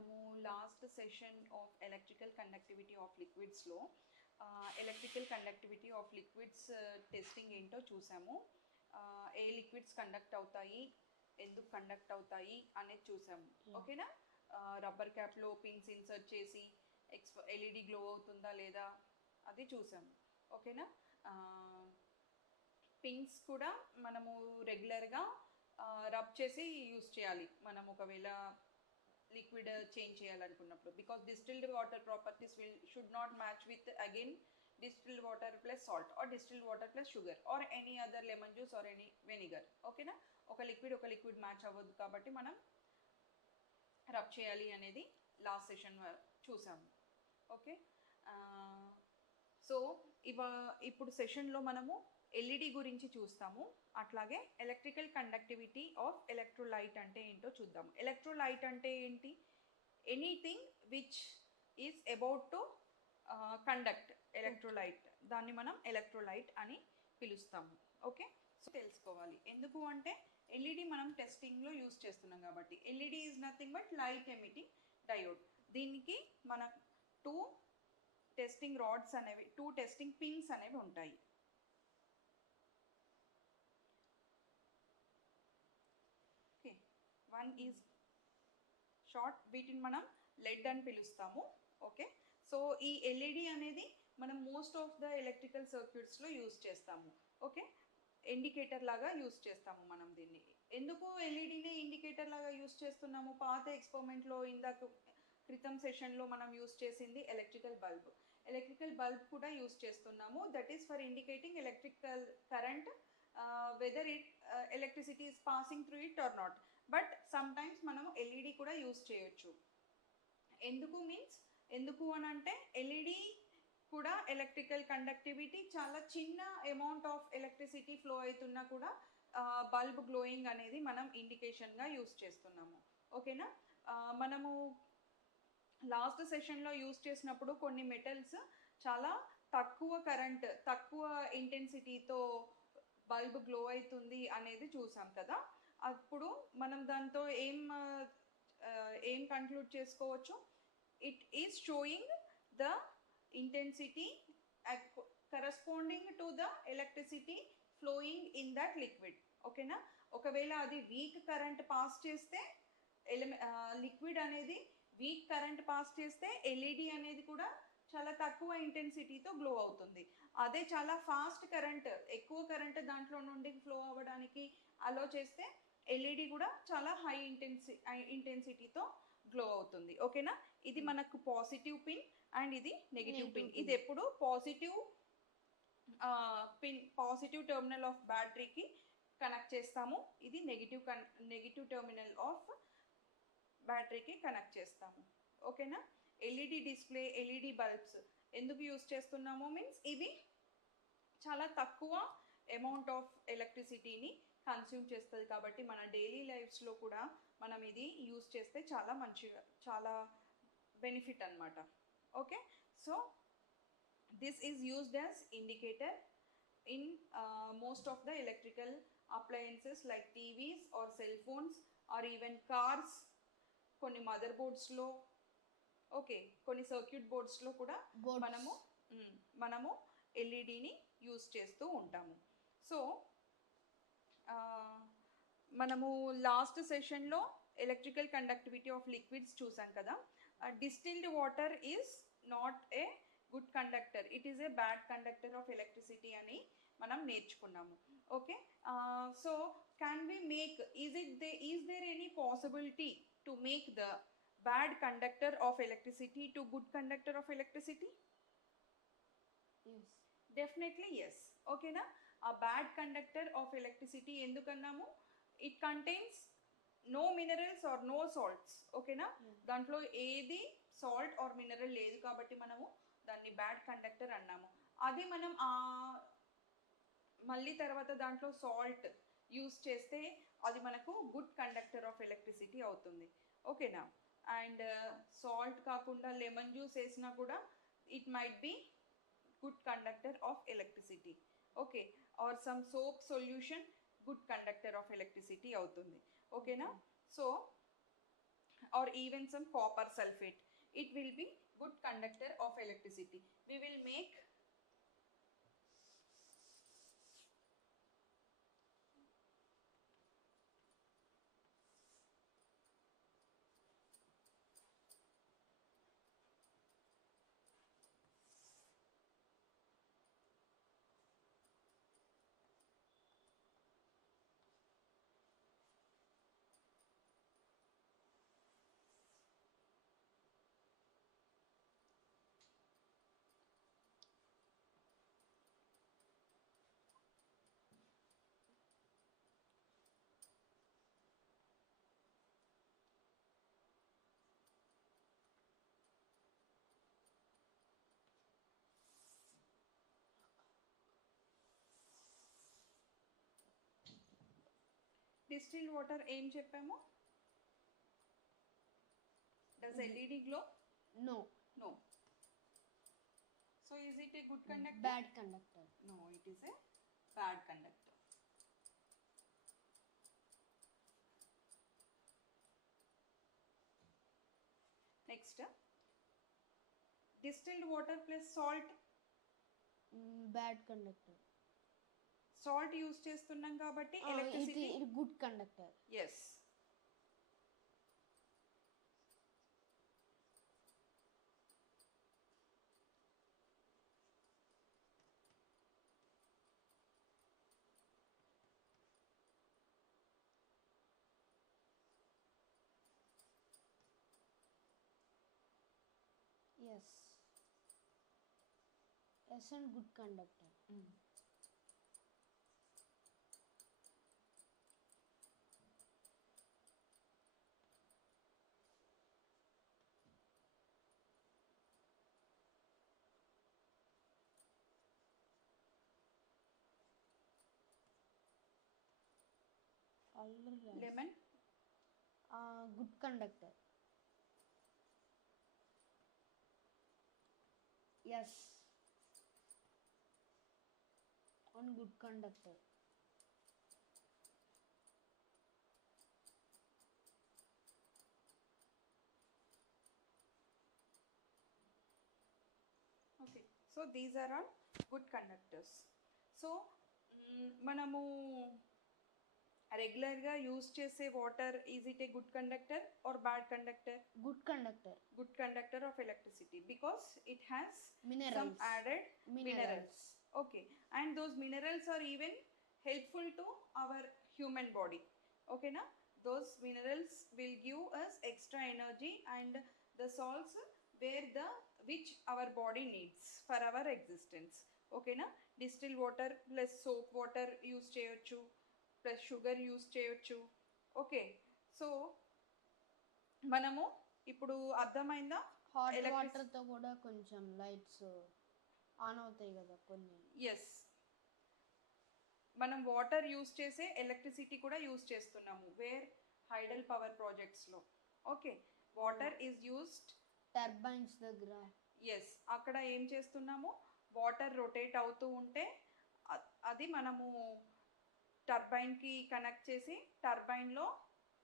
మనము last session of electrical conductivity of లిక్విడ్స్లో electrical conductivity of liquids testing ఏంటో చూసాము. ఏ లిక్విడ్స్ కండక్ట్ అవుతాయి, ఎందుకు కండక్ట్ అవుతాయి అనేది చూసాము. ఓకేనా? రబ్బర్ క్యాప్లో పిన్స్ ఇన్సర్ట్ చేసి ఎల్ఈడి గ్లో అవుతుందా లేదా అది చూసాము. ఓకేనా? పిన్స్ కూడా మనము రెగ్యులర్గా రబ్ చేసి యూస్ చేయాలి మనం ఒకవేళ లిక్విడ్ చేంజ్ చేయాలనుకున్నప్పుడు, because distilled water properties should not match with again distilled water plus salt or distilled water plus sugar or any other lemon juice or any vinegar. ఓకేనా? ఒక లిక్విడ్ మ్యాచ్ అవ్వదు కాబట్టి మనం rub చేయాలి అనేది last session చూసాము. Okay, so ఇప్పుడు సెషన్లో మనము ఎల్ఈడి గురించి చూస్తాము. అట్లాగే ఎలక్ట్రికల్ కండక్టివిటీ ఆఫ్ ఎలక్ట్రోలైట్ అంటే ఏంటో చూద్దాం. ఎలక్ట్రోలైట్ అంటే ఏంటి? Anything which is about to conduct electrolyte, దాన్ని మనం ఎలక్ట్రోలైట్ అని పిలుస్తాము. ఓకే, సో తెలుసుకోవాలి. ఎందుకు అంటే ఎల్ఈడి మనం టెస్టింగ్లో యూస్ చేస్తున్నాం కాబట్టి. LED is nothing but light emitting diode. దీనికి మన టూ టెస్టింగ్ రాడ్స్ అనేవి, టూ టెస్టింగ్ పిన్స్ అనేవి ఉంటాయి. ఓకే, వన్ ఈజ్ షార్ట్, వీటిని మనం లెడ్ అని పిలుస్తాము. ఓకే, సో ఈ ఎల్ఈడి అనేది మనం మోస్ట్ ఆఫ్ ద ఎలక్ట్రికల్ సర్క్యూట్స్లో యూస్ చేస్తాము. ఓకే, ఇండికేటర్ లాగా యూస్ చేస్తాము మనం దీన్ని. ఎందుకు ఎల్ఈడిని ఇండికేటర్ లాగా యూస్ చేస్తున్నాము? పాత ఎక్స్పెరిమెంట్లో క్రితం సెషన్లో మనం యూస్ చేసింది ఎలక్ట్రికల్ బల్బ్ కూడా యూస్ చేస్తున్నాము. That is for indicating electrical current, whether electricity is passing through it or not. But sometimes మనము ఎల్ఈడి కూడా యూస్ చేయొచ్చు. ఎందుకు అని అంటే ఎల్ఈడి కూడా ఎలక్ట్రికల్ కండక్టివిటీ చాలా చిన్న అమౌంట్ ఆఫ్ ఎలక్ట్రిసిటీ ఫ్లో అవుతున్నా కూడా బల్బ్ గ్లోయింగ్ అనేది మనం ఇండికేషన్గా యూస్ చేస్తున్నాము. ఓకేనా? మనము లాస్ట్ సెషన్లో యూస్ చేసినప్పుడు కొన్ని మెటల్స్ చాలా తక్కువ కరెంట్, తక్కువ ఇంటెన్సిటీతో బల్బ్ గ్లో అవుతుంది అనేది చూసాం కదా. అప్పుడు మనం దాంతో ఏం కంక్లూడ్ చేసుకోవచ్చు? It is showing the intensity corresponding to the electricity flowing in that liquid. ఓకేనా? ఒకవేళ అది వీక్ కరెంట్ పాస్ చేస్తే లిక్విడ్ అనేది వీక్ కరెంట్ పాస్ చేస్తే ఎల్ఈడి అనేది కూడా చాలా తక్కువ ఇంటెన్సిటీతో గ్లో అవుతుంది. అదే చాలా ఫాస్ట్ కరెంట్, ఎక్కువ కరెంట్ దాంట్లో నుండి ఫ్లో అవ్వడానికి అలో చేస్తే ఎల్ఈడి కూడా చాలా హై ఇంటెన్సిటీతో గ్లో అవుతుంది. ఓకేనా? ఇది మనకు పాజిటివ్ పిన్ అండ్ ఇది నెగిటివ్ పిన్. ఇది ఎప్పుడు positive pin, positive terminal of బ్యాటరీకి కనెక్ట్ చేస్తాము. ఇది నెగిటివ్ టెర్మినల్ ఆఫ్ బ్యాటరీకి కనెక్ట్ చేస్తాము. ఓకేనా? ఎల్ఈడి డిస్ప్లే, ఎల్ఈడి బల్బ్స్ ఎందుకు యూస్ చేస్తున్నాము మీన్స్ ఇవి చాలా తక్కువ అమౌంట్ ఆఫ్ ఎలక్ట్రిసిటీని కన్స్యూమ్ చేస్తుంది కాబట్టి మన డైలీ లైఫ్స్లో కూడా మనం ఇది యూస్ చేస్తే చాలా మంచిగా, చాలా బెనిఫిట్ అన్నమాట. Okay, so this is used as indicator in most of the electrical appliances like TVs or cell phones or even cars, కొన్ని మదర్ బోర్డ్స్లో, ఓకే, కొన్ని సర్క్యూట్ బోర్డ్స్లో కూడా మనము ఎల్ఈడిని యూస్ చేస్తూ ఉంటాము. సో మనము లాస్ట్ సెషన్లో ఎలక్ట్రికల్ కండక్టివిటీ ఆఫ్ లిక్విడ్స్ చూసాం కదా. Distilled water is not a good conductor, it is a bad conductor of electricity అని మనం నేర్చుకున్నాము. Okay, so can we make, is there any possibility to make the bad conductor of electricity to good conductor of electricity? Yes. Definitely yes. Okay na? A bad conductor of electricity endukannamo? It contains no minerals or no salts. Okay na? Dantlo edi salt or mineral ledu kabatti manamu danni bad conductor annamu. Adi manam malli tarvata dantlo salt use చేస్తే అది మనకు good conductor of electricity అవుతుంది. ఓకేనా? And salt కాకుండా lemon juice వేసినా కూడా it might be good conductor of electricity. Okay, or some soap solution good conductor of electricity అవుతుంది. ఓకేనా? So or even some copper sulfate. It will be good conductor of electricity. We will make distilled water ఏం చెప్పాము? Does LED glow? No. No. So is it a good conductor? Bad conductor. No, it is a bad conductor. Next, distilled water plus salt. Bad conductor. Salt use చేస్తున్నాం కాబట్టి It electricity good conductor. yes. Yes. Yes, and good conductor. Lemon. Good conductor. Yes. On good conductor. Okay, so these are all good conductors. So మనము రెగ్యులర్గా use చేసే water is it a good conductor or bad conductor? Good conductor. Good conductor of electricity because it has some Minerals. added Minerals. minerals. Okay, and those minerals are even helpful to our human body. Okay na, those minerals will give us extra energy and the salts where the which our body needs for our existence. Okay na, distilled water plus soap water use cheyochu plus sugar use cheyochu. Okay, so మనము ఇప్పుడు అర్థమైందా? Hot Electric- water తో కూడా కొంచెం lights on అవుతాయి కదా కొన్ని. Yes, మనం వాటర్ యూస్ చేసే ఎలక్ట్రిసిటీ కూడా యూస్ చేస్తున్నాము వేర్ హైడల్ పవర్ ప్రాజెక్ట్స్లో. Okay, water is used. Turbines దగ్గర. ఎస్, అక్కడ ఏం చేస్తున్నాము, వాటర్ రొటేట్ అవుతూ ఉంటే అది మనము టర్బైన్కి కనెక్ట్ చేసి టర్బైన్లో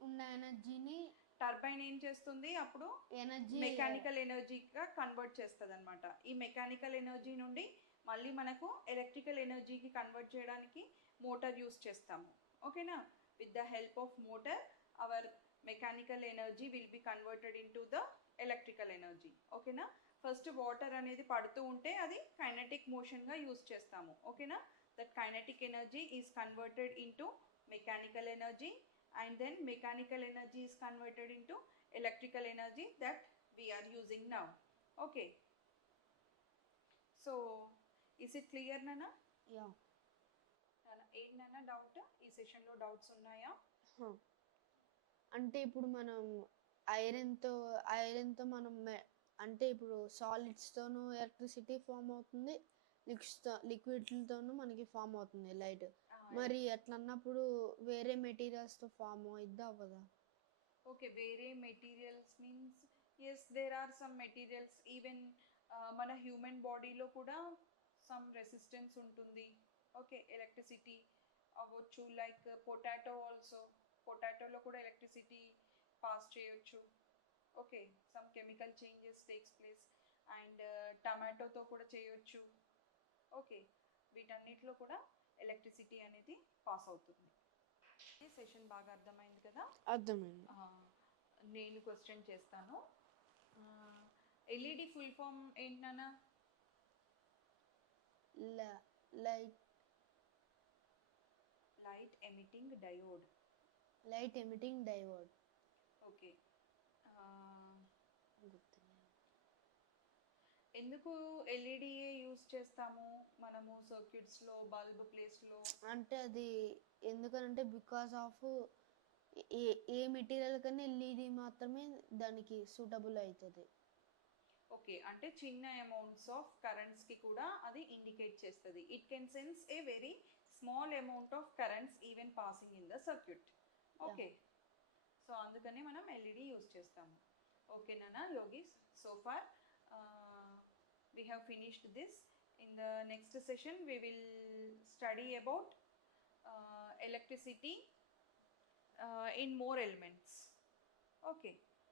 ఉన్న ఎనర్జీని టర్బైన్ ఏం చేస్తుంది అప్పుడు ఎనర్జీ మెకానికల్ ఎనర్జీగా కన్వర్ట్ చేస్తుంది అనమాట. ఈ మెకానికల్ ఎనర్జీ నుండి మళ్ళీ మనకు ఎలక్ట్రికల్ ఎనర్జీకి కన్వర్ట్ చేయడానికి మోటార్ యూస్ చేస్తాము. ఓకేనా, with the help of motor our mechanical energy will be converted into the electrical energy. ఓకేనా, ఫస్ట్ వాటర్ అనేది పడుతూ ఉంటే అది కైనెటిక్ మోషన్గా యూస్ చేస్తాము. ఓకేనా, that kinetic energy is converted into mechanical energy and then mechanical energy is converted into electrical energy that we are using now. Okay, so is it clear nana? Yeah. ఏంటన్నా doubt ఈ సెషన్లో? Doubts ఉన్నాయా? అంటే ఇప్పుడు మనం ఐరన్తో మనం అంటే ఇప్పుడు సాలిడ్స్తోనూ ఎలక్ట్రిసిటీ ఫామ్ అవుతుంది, లిక్విడ్లతోనూ మనకి ఫామ్ అవుతుంది లైట్. మరి అట్లా అన్నప్పుడు వేరే మెటీరియల్స్తో ఫామ్ అయిద్దా అవ్వదా? ఓకే, వేరే materials means yes, there are some materials even మన హ్యూమన్ బాడీలో కూడా సమ్ రెసిస్టెన్స్ ఉంటుంది. ఓకే, ఎలక్ట్రిసిటీ అవ్వచ్చు. లైక్ పొటాటో ఆల్సో, పొటాటోలో కూడా ఎలక్ట్రిసిటీ పాస్ చేయొచ్చు. Okay, some chemical changes takes place. And టమాటోతో కూడా చేయొచ్చు. ఓకే, వీటన్నిటిలో కూడా ఎలక్ట్రిసిటీ అనేది పాస్ అవుతుంది. ఈ సెషన్ బాగా అర్థమైంది కదా. అర్థమైంది. నేను క్వశ్చన్ చేస్తాను. ఎల్ఈడి ఫుల్ ఫామ్ ఏంటన్నా? Light light emitting diode. Light emitting diode. Okay. ఎందుకు ఎల్ఈడిఏ యూస్ చేస్తాము మనము సర్క్యూట్స్లో, బల్బ్ ప్లేస్లో? అంటే అది ఎందుకంటే because of A A material కన్నా ఎల్ఈడి మాత్రమే దానికి సూటబుల్ అవుతుంది. ఓకే, అంటే చిన్న అమౌంట్స్ ఆఫ్ కరెంట్స్కి కూడా అది ఇండికేట్ చేస్తుంది. It can sense a very small amount of currents even passing in the circuit. Okay, so అందుకని మనం ఎల్ఈడి యూస్ చేస్తాము. ఓకేనా యోగీస్? So far we have finished this. In the next session we will study about electricity in more elements. Okay.